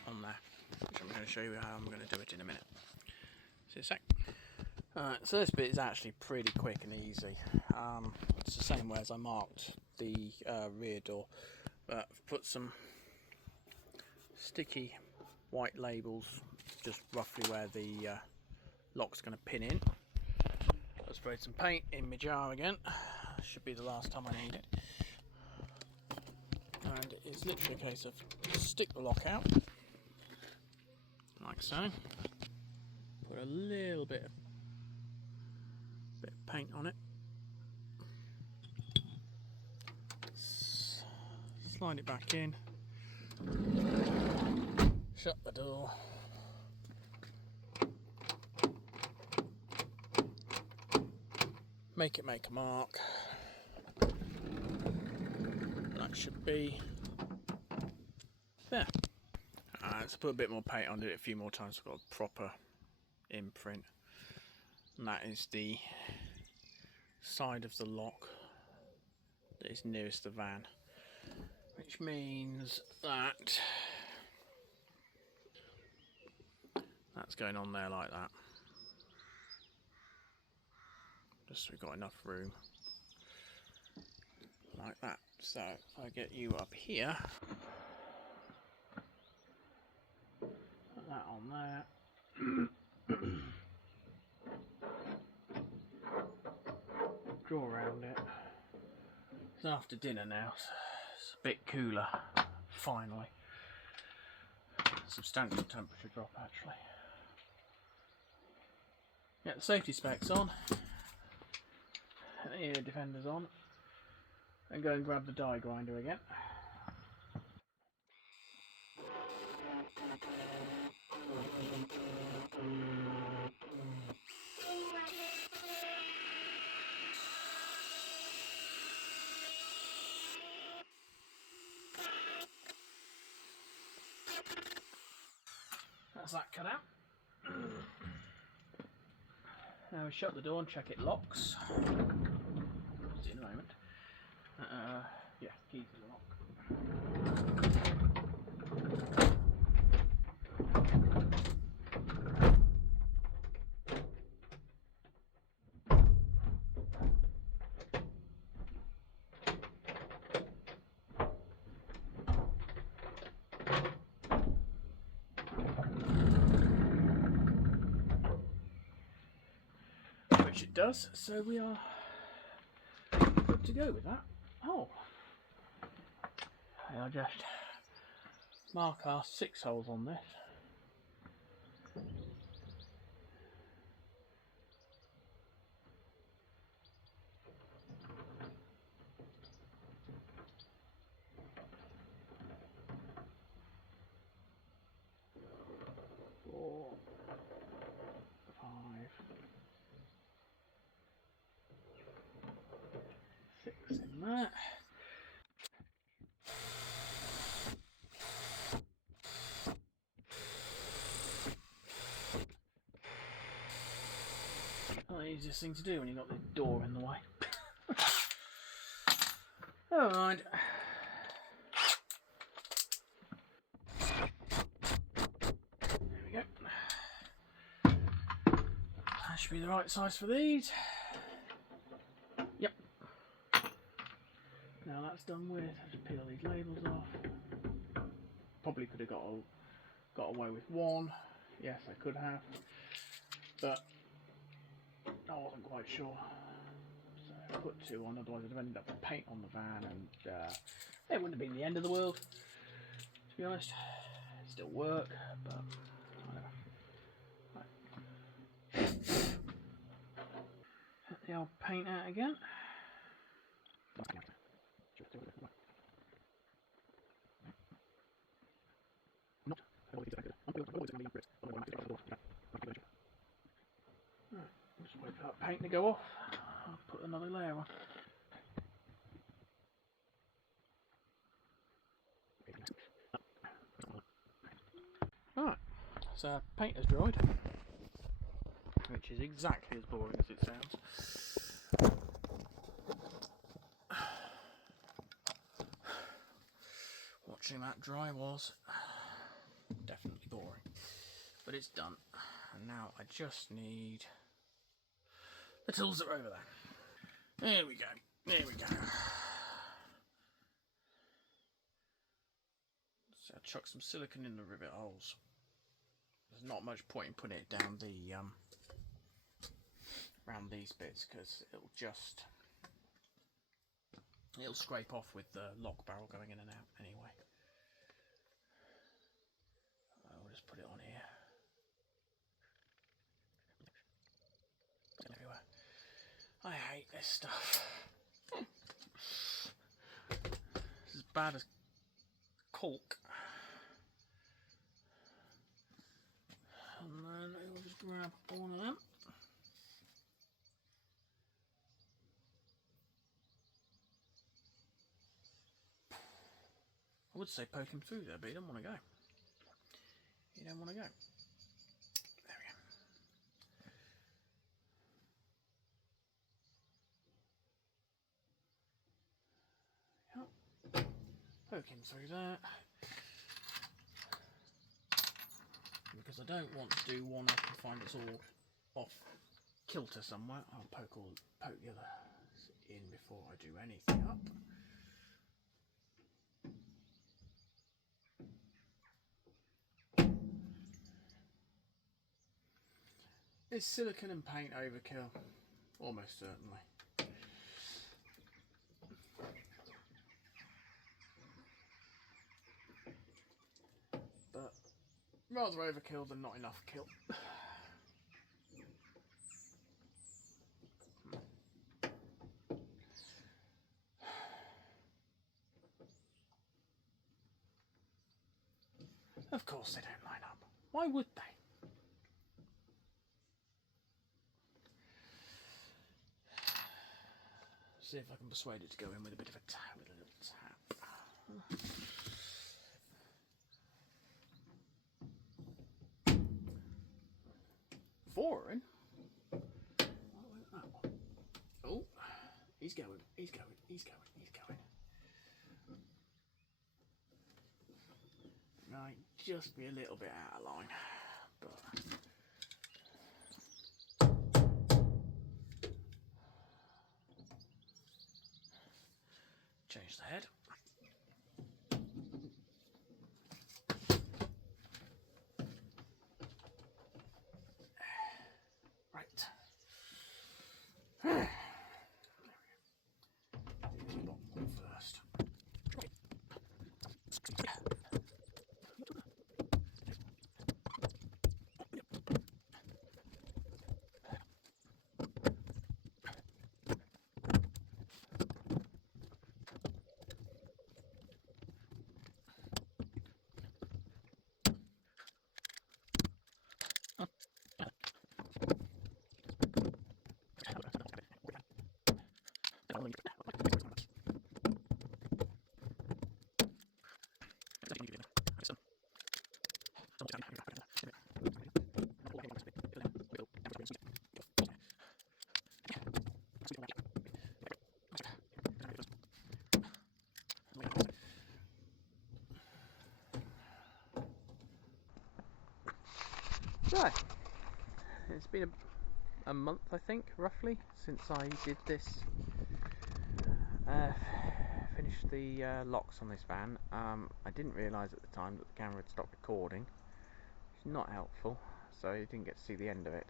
on there, which I'm going to show you how I'm going to do it in a minute. See you a sec. Alright, so this bit is actually pretty quick and easy. It's the same way as I marked the rear door, but I've put some sticky white labels just roughly where the lock's going to pin in. I've sprayed some paint in my jar again. Should be the last time I need it. And it's literally a case of stick the lock out like so. Put a little bit of paint on it. Slide it back in. Shut the door. Make a mark. That should be there. Let's put a bit more paint on it a few more times. We've got a proper imprint. And that is the side of the lock that is nearest the van, which means that that's going on there like that. Just so we've got enough room like that. So if I get you up here, put that on there, draw around it. It's after dinner now, so it's a bit cooler finally. Substantial temperature drop actually. Get the safety specs on, and the ear defenders on, and go and grab the die grinder again. That's that cut out. Now we shut the door and check it locks. See in a moment. Yeah, keys in the lock. Which it does, so we are good to go with that. Oh, I'll just mark our 6 holes on this. Four, 5, 6 in that. Not the easiest thing to do when you've got the door in the way. Never mind. There we go. That should be the right size for these. Yep. now that's done with. I just peel these labels off. Probably could have got away with one. Yes, I could have, but I wasn't quite sure. So I put two on, otherwise I'd have ended up with paint on the van, and it wouldn't have been the end of the world, to be honest. It'd still work, but whatever. Right. Get the old paint out again. Just wait for that paint to go off. I'll put another layer on. Alright, so paint has dried, which is exactly as boring as it sounds. Watching that dry was definitely boring, but it's done, and now I just need the tools that are over there. There we go, there we go. So I chuck some silicone in the rivet holes. There's not much point in putting it down the around these bits, because it'll scrape off with the lock barrel going in and out anyway. I'll just put it on here. Everywhere. I hate this stuff. It's as bad as caulk. And then I'll just grab one of them. I would say poke him through there, but he don't want to go. He don't want to go. There we go. Yep. Poke him through there. Because I don't want to do one up and find it's all off kilter somewhere. I'll poke the other in before I do anything up. Is silicone and paint overkill? Almost certainly. But rather overkill than not enough kill. Of course they don't line up. Why would they? See if I can persuade it to go in with a bit of a tap, with a little tap. 4 in. Why won't that one? Oh, he's going, he's going, he's going, he's going. Might just be a little bit out of line, but change the head. Right. There we go. Do the bottom one first. Right, it's been a month, I think, roughly, since I did this, finished the locks on this van. I didn't realise at the time that the camera had stopped recording. It's not helpful, so you didn't get to see the end of it.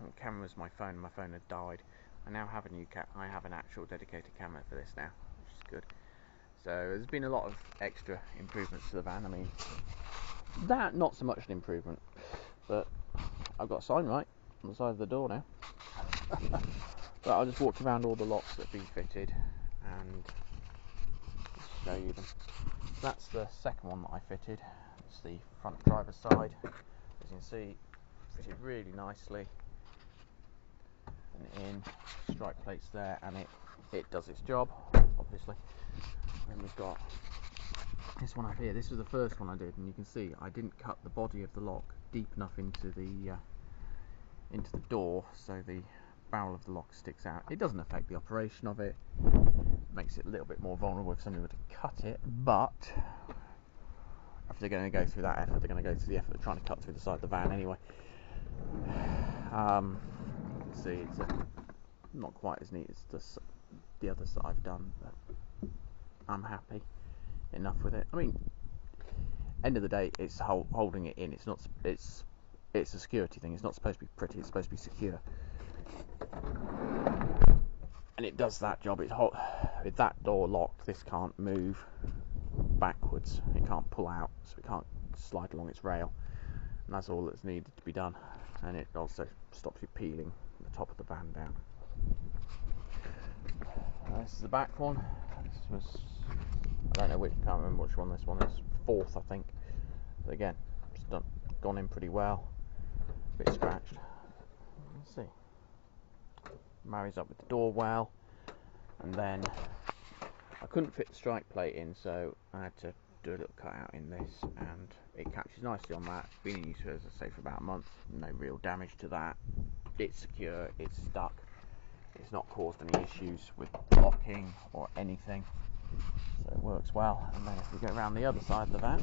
The camera was my phone. My phone had died. I now have a new I have an actual dedicated camera for this now, which is good. So there's been a lot of extra improvements to the van. I mean, that not so much an improvement, but I've got a sign right on the side of the door now. But I'll just walk around all the locks that have been fitted and show you them. That's the second one that I fitted. It's the front driver's side. As you can see, fitted really nicely. And in, strike plates there, and it does its job, obviously. And we've got this one up here. This was the first one I did, and you can see I didn't cut the body of the lock deep enough into the door, so the barrel of the lock sticks out. It doesn't affect the operation of it. Makes it a little bit more vulnerable if somebody were to cut it, but if they're going to go through that effort, they're going to go through the effort of trying to cut through the side of the van anyway. See, it's not quite as neat as the others that I've done, but I'm happy enough with it. I mean, end of the day, it's holding it in. It's not. It's a security thing. It's not supposed to be pretty. It's supposed to be secure, and it does that job. With that door locked, this can't move backwards. It can't pull out, so it can't slide along its rail, and that's all that's needed to be done. And it also stops you peeling the top of the van down. This is the back one. This was, I don't know which, can't remember which one this one is. Fourth, I think. But again, it's gone in pretty well. A bit scratched. Let's see. Marries up with the door well. And then I couldn't fit the strike plate in, so I had to do a little cut out in this, and it catches nicely on that. Been in use, as I say, for about a month. No real damage to that. It's secure. It's stuck. It's not caused any issues with locking or anything, so it works well. And then if we go around the other side of the van,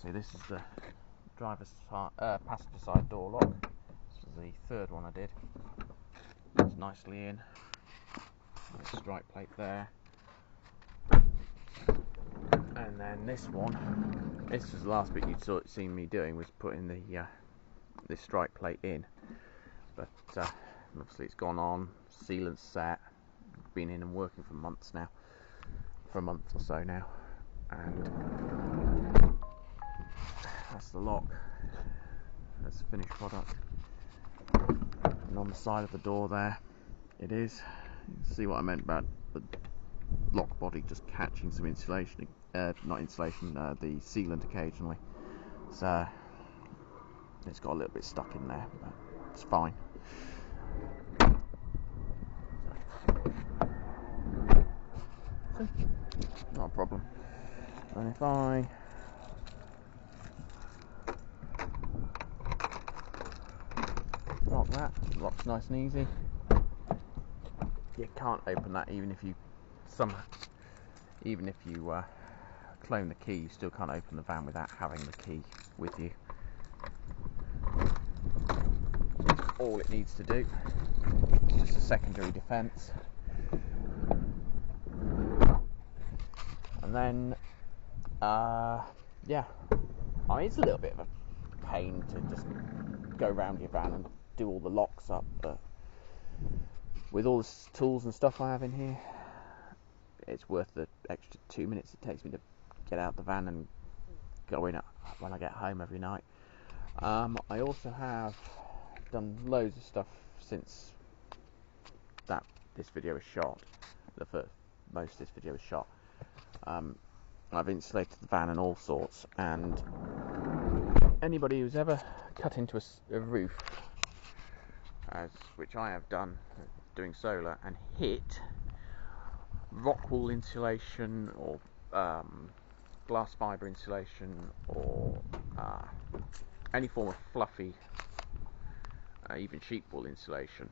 see, this is the passenger side door lock. This is the third one I did. It's nicely in. There's a strike plate there. And then this one, this was the last bit you'd seen me doing, was putting this strike plate in. But obviously it's gone on, sealant's set, been in and working for months now, for a month or so now. And that's the lock. That's the finished product. And on the side of the door there, it is. You can see what I meant about the lock body just catching some insulation, not insulation, the sealant occasionally. So it's got a little bit stuck in there, but it's fine. Not a problem. And if I lock that, locks nice and easy. You can't open that even if you clone the key. You still can't open the van without having the key with you. All it needs to do is just a secondary defence. And then, yeah, I mean, it's a little bit of a pain to just go around your van and do all the locks up, but with all the tools and stuff I have in here, it's worth the extra 2 minutes it takes me to get out the van and go in when I get home every night. I also have done loads of stuff since this video was shot. Most of this video was shot. I've insulated the van and all sorts, and anybody who's ever cut into a roof, which I have done doing solar, and hit rock wool insulation or glass fibre insulation or any form of fluffy, even sheep wool insulation,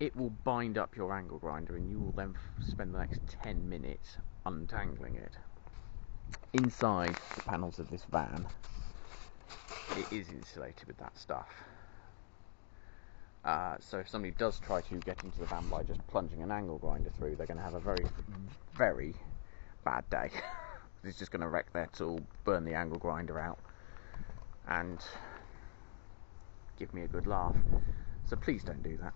it will bind up your angle grinder, and you will then spend the next 10 minutes untangling it. Inside the panels of this van it is insulated with that stuff. So if somebody does try to get into the van by just plunging an angle grinder through, they're going to have a very, very bad day. It's just going to wreck their tool, burn the angle grinder out, and give me a good laugh. So please don't do that.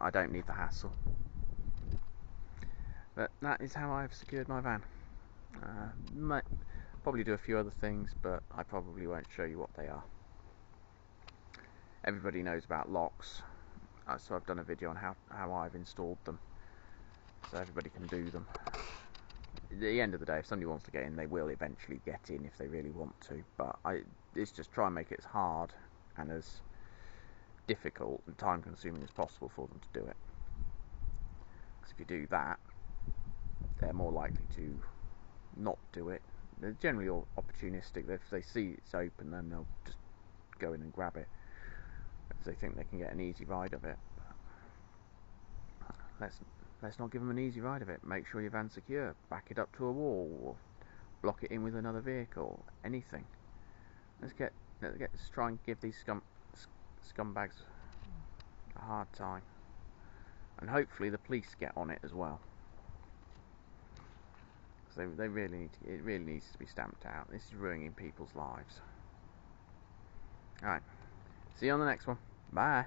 I don't need the hassle. But that is how I've secured my van. Might probably do a few other things, but I probably won't show you what they are. Everybody knows about locks, so I've done a video on how I've installed them, so everybody can do them. At the end of the day, if somebody wants to get in, they will eventually get in if they really want to, but it's just try and make it as hard and as difficult and time consuming as possible for them to do it. Because if you do that, they're more likely to not do it. They're generally all opportunistic. If they see it's open, then they'll just go in and grab it if they think they can get an easy ride of it. Let's not give them an easy ride of it. Make sure your van's secure. Back it up to a wall, or block it in with another vehicle. Anything. Let's try and give these scumbags a hard time, and hopefully the police get on it as well. Because they really it really needs to be stamped out. This is ruining people's lives. Alright, see you on the next one. Bye.